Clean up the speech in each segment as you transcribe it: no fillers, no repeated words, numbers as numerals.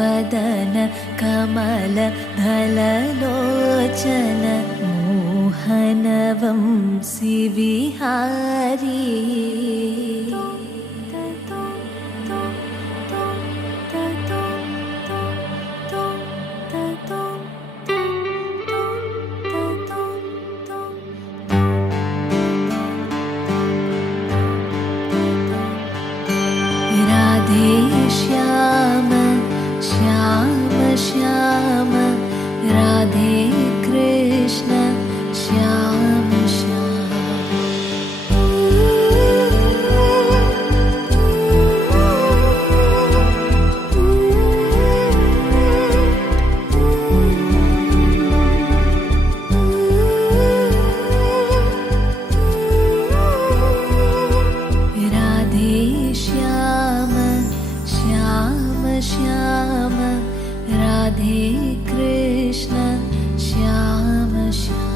वदन कमल दललोचन मोहन वंशी विहारी श्याम श्याम श्याम राधे कृष्ण श्याम श्याम राधे श्याम श्याम श्याम राधे कृष्ण श्याम श्याम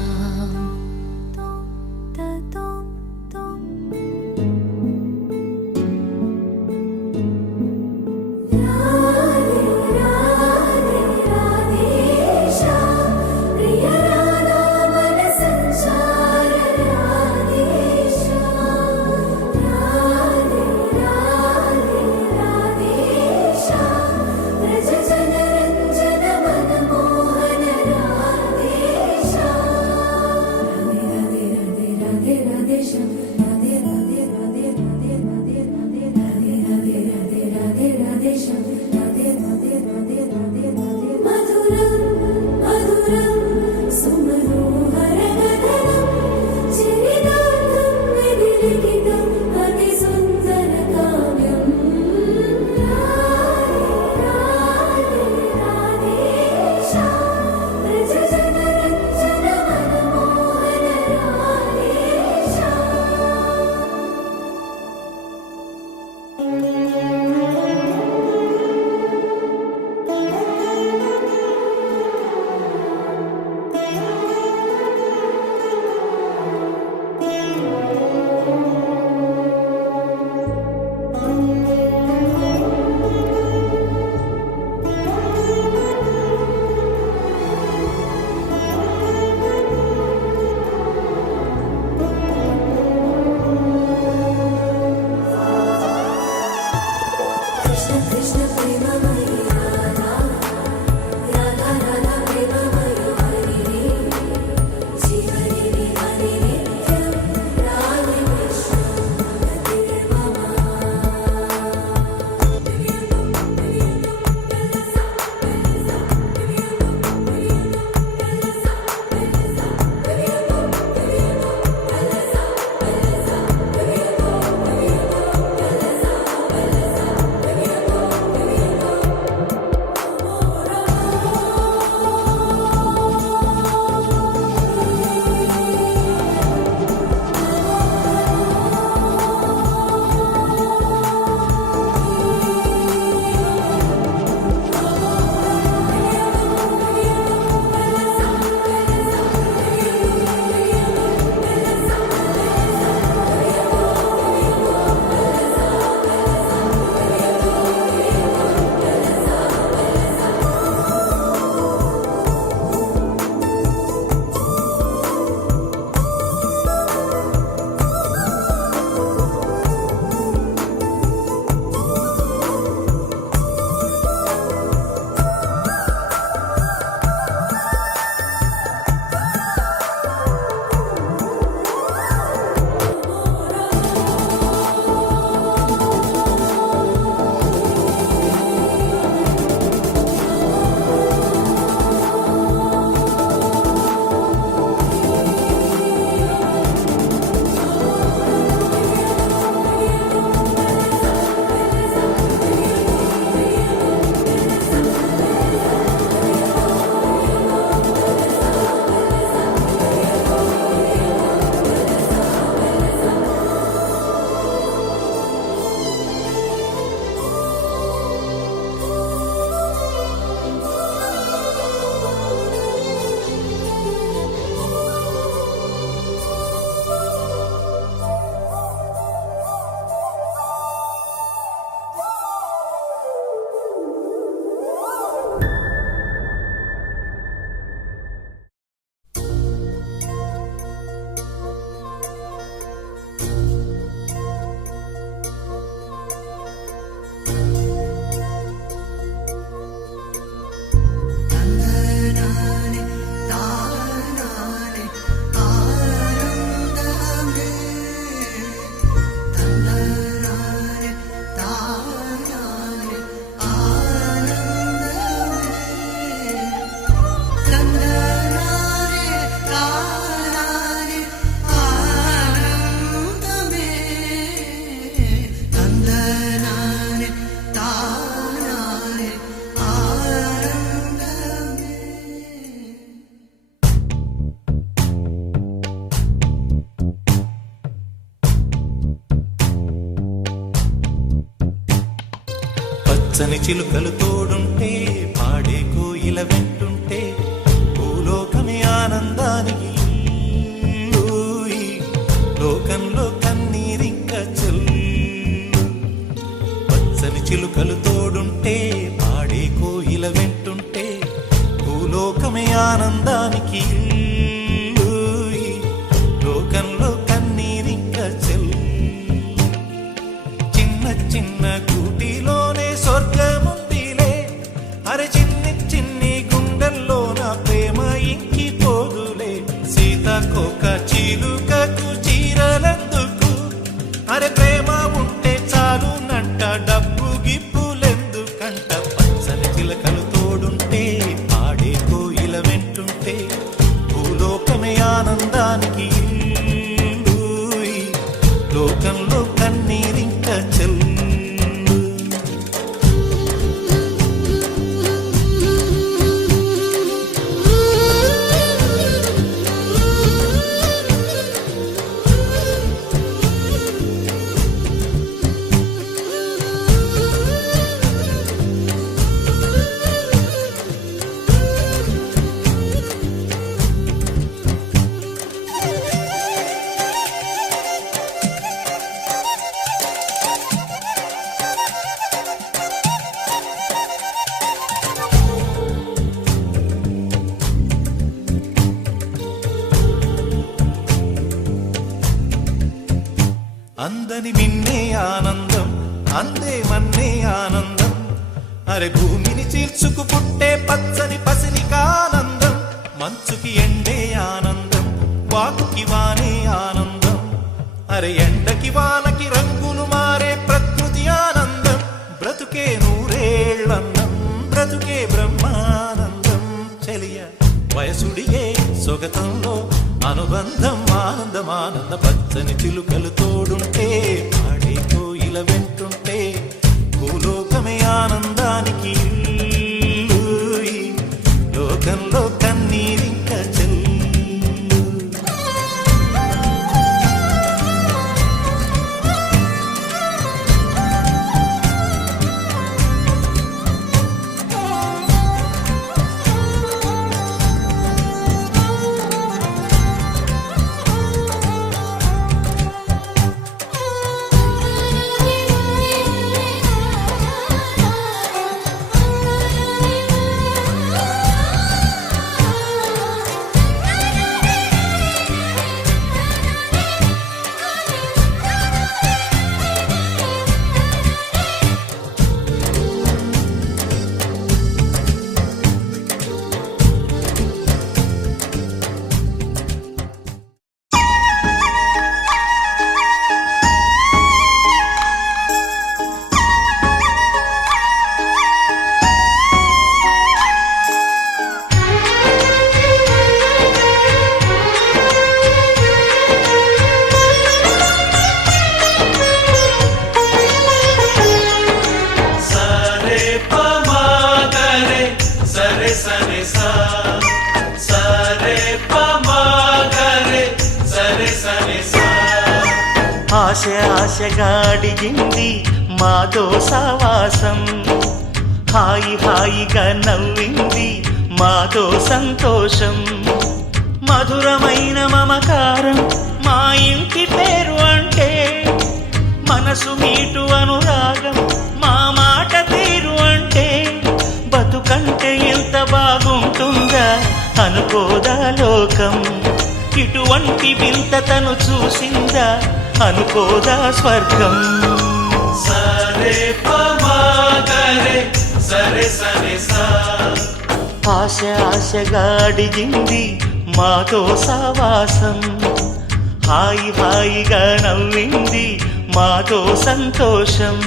చిలుకలు తోడుంటే పాడే కోయిల వెంటుంటే భూలోకమే ఆనందానికి ఊయి, లోకంలో కన్నీరింక చెల్లు. పచ్చని చిలుకలు తోడుంటే పాడే కోయిల వెంటుంటే భూలోకమే ఆనందానికి ఊయి, లోకంలో కన్నీరింక చెల్లు. చిన్న చిన్న కూటిలోనే స్వర్గముందిలే, అరే చిన్ని చిన్ని గుండెల్లో నా ప్రేమ ఇంకి పోదులే. సీతాకోక చిలుకకు చీరలందుకు, అరే ప్రేమ ఉంటే చాలు నంట, డబ్బు గిప్పులెందుకంట. పచ్చని చిలకలు తోడుంటే పాడే కోయిల వెంటుంటే భూలోకమే ఆనందానికి ఊయి, లోకంలో కన్నీరింక చెల్లు. అందని మిన్నే ఆనందం, అందే మన్నే ఆనందం, అరే భూమిని చీల్చుకు పుట్టే పచ్చని పసిలికానందం. మంచుకి ఎండే ఆనందం, వాకుకి వానే ఆనందం, అరే ఎండకి వానకి రంగులు మారే ప్రకృతి ఆనందం. బ్రతుకే నూరేళ్ళన్నం, బ్రతుకే బ్రహ్మానందం. చెలియ వయసుడిగే సొగతంలో అనుబంధం ఆనందం ఆనంద. పచ్చని చిలుకలు తోడుంటే పాడే కోయిల వెంటుంటే భూలోకమే ఆనందానికి ఊయి, లోకంలో కన్నీరింక చెల్లు. ఆశ ఆశగా అడిగింది మాతో సావాసం, హాయి హాయిగా నవ్వింది మాతో సంతోషం. మధురమైన మమకారం మా ఇంటి పేరు అంటే, మనసు మీటు అనురాగం మా మాట తీరు అంటే, బతుకంటే ఎంత బాగుంటుందా అనుకోదా లోకం. ఇటువంటి వింత తను చూసిందా అనుకోదా స్వర్గం. సరే పమాగరే సరే సరే సా. ఆశ ఆశగా అడిగింది మాతో సావాసం, హాయి హాయిగా నవ్వింది మాతో సంతోషం.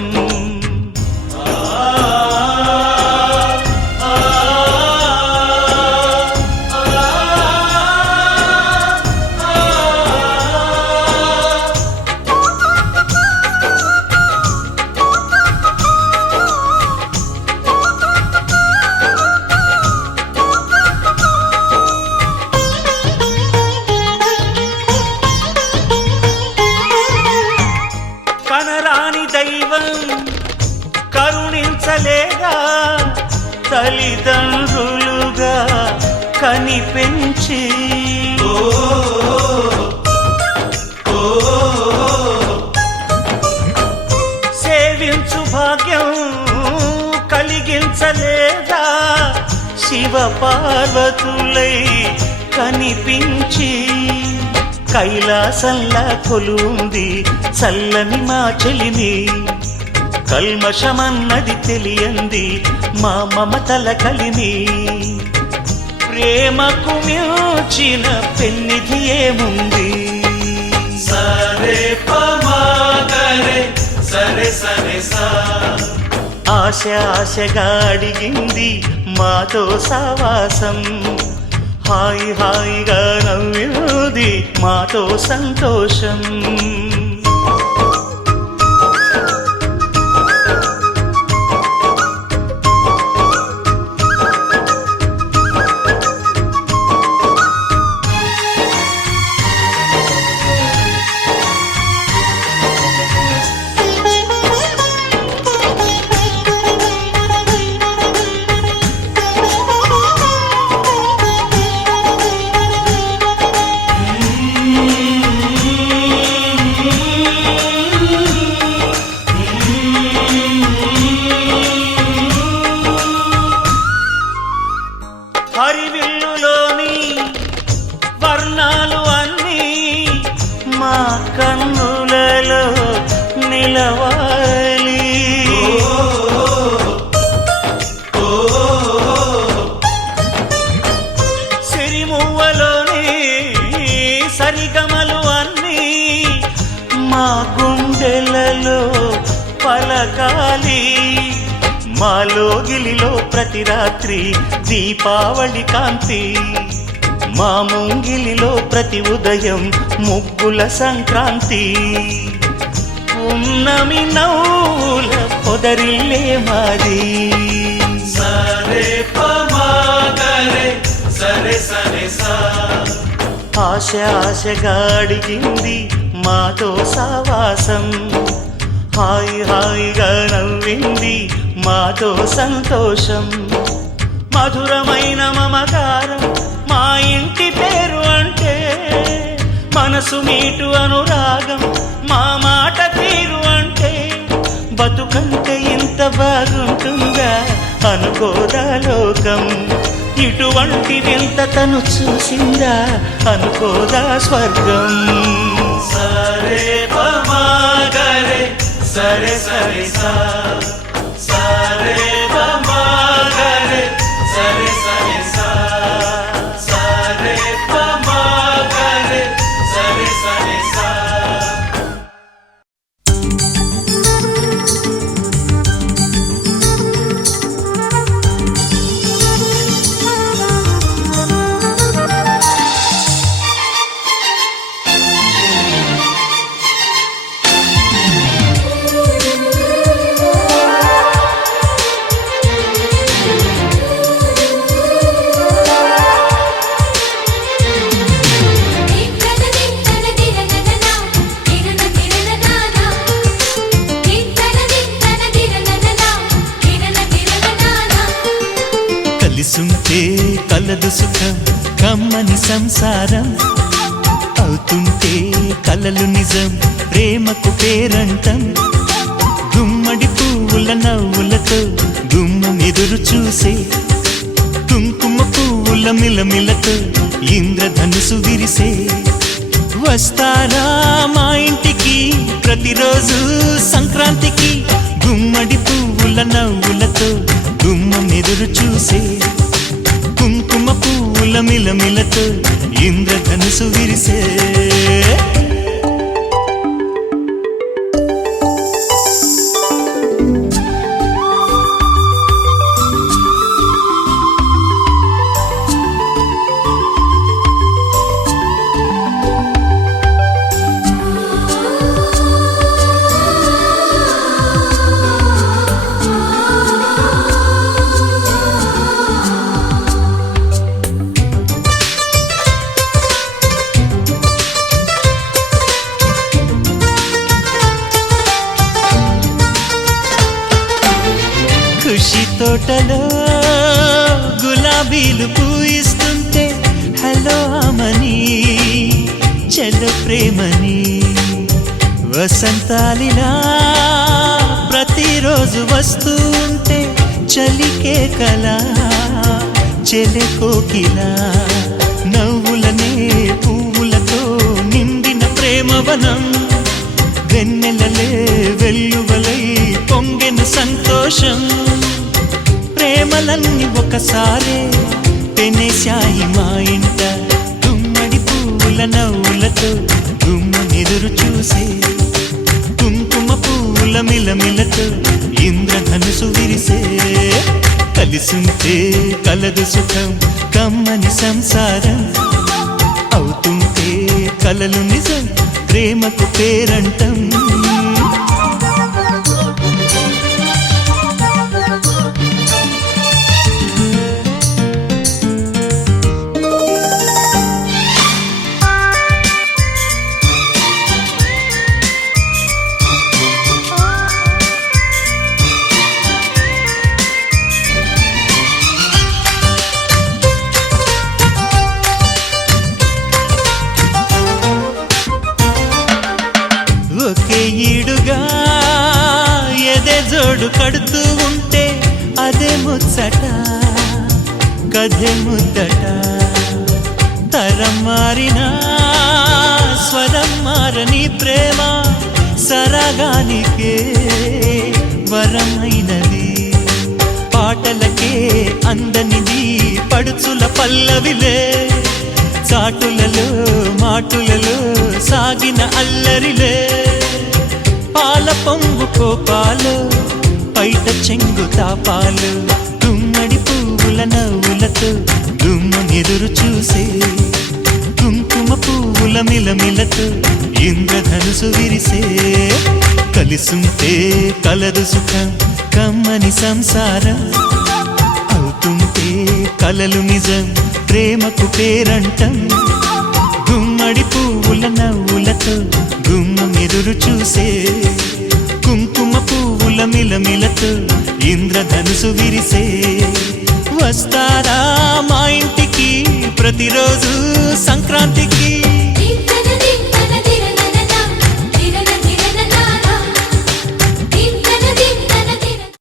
దైవం తల్లిదండ్రులుగా కనిపెంచి సేవించు భాగ్యం కలిగించలేదా శివ పార్వతులై కనిపించి కైలాసంలా కొలుంది చల్లని మా చెలిమి కల్మషమన్నది తెలియంది మా మమతల కలిమి ప్రేమకు మించిన పెన్నిధి ఏముంది సరే పమాగరే సరే సరే సా ఆశ ఆశగా అడిగింది మాతో సావాసం హాయి హాయిగా నవ్వింది మాతో సంతోషం హరివిల్లులోని వర్ణాలు అన్నీ మా కన్నులలో నిలవాలి సిరిమువ్వలోని సరిగమలు అన్నీ మా గుండెలలో పలకాలి మాలోగిలిలో ప్రతి రాత్రి దీపావళి కాంతి మా ముంగిలిలో ప్రతి ఉదయం ముగ్గుల సంక్రాంతి ఉన్నమి నవ్వుల పొదరిల్లే మాది సరే పమాగరే సరే సరే సా ఆశ ఆశగా అడిగింది మాతో సావాసం హాయి హాయిగా నవ్వింది మాతో సంతోషం మధురమైన మమకారం మా ఇంటి పేరు అంటే మనసు మీటు అనురాగం మా మాట తీరు అంటే బతుకంటే ఇంత బాగుంటుందా అనుకోదా లోకం ఇటువంటి వింత తను చూసిందా అనుకోదా స్వర్గం సరే పమాగరే సరే సరే సా సరే పమాగరే సరే సరే సా సరే పమాగరే సరే సరే సా కలిసుంటే కలదు సుఖం కమ్మని సంసారం అవుతుంటే కలలు నిజం ప్రేమకు పేరంటం గుమ్మడి పువ్వుల నవ్వులతో గుమ్మం ఎదురు చూసే కుంకుమ పువ్వుల మిలమిలతో ఇంద్రధనుసు విరిసే వస్తారా మా ఇంటికి ప్రతిరోజు సంక్రాంతికి గుమ్మడి పువ్వుల నవ్వులతో గుమ్మం ఎదురు చూసే కుంకుమ పువ్వుల మిలమిలతో ఇంద్రధనుసు విరిసే వసంతాలిలా ప్రతిరోజు వస్తూ ఉంటే చలికే కలా చెలె కోకిలా నవ్వులనే పువ్వులతో నిండిన ప్రేమవనం వెన్నెలలే వెల్లువలై పొంగెను సంతోషం ప్రేమలన్నీ ఒకసారే పెనేశాయి మా ఇంట గుమ్మడి పువ్వుల నవ్వులతో గుమ్మనెదురు చూసే కుంకుమ పువ్వుల మిలమిలతో ఇంద్రధనుసు విరిసే కలిసుంటే కలదు సుఖం కమ్మని సంసారం అవుతుంటే కలలు నిజం ప్రేమకు పేరంటం ఒకే ఈడుగా ఎదే జోడు కడుతూ ఉంటే అదే ముచ్చట కథే ముద్దట తరం మారినా స్వరం మారని ప్రేమ సరగానికే వరమైనది పాటలకే అందనిది పడుచుల పల్లవిలే చాటులలో మాటులలో సాగిన అల్లరిలే పాల పొంగు కోపాలు పైట చెంగు తాపాలు గుమ్మడి పువ్వుల నవ్వులతో గుమ్మనెదురు చూసే కుంకుమ పువ్వుల మిలమిలతో ఇంద్రధనుసు విరిసే కలిసుంటే కలదు సుఖం కమ్మని సంసారం అవుతుంటే కలలు నిజం ప్రేమకు పేరంటం గుమ్మడి పువ్వుల నవ్వులతో గుమ్మమెదురు చూసే కుంకుమ పువ్వుల మిలమిలతో ఇంద్రధనుసు విరిసే వస్తారా మా ఇంటికి ప్రతిరోజు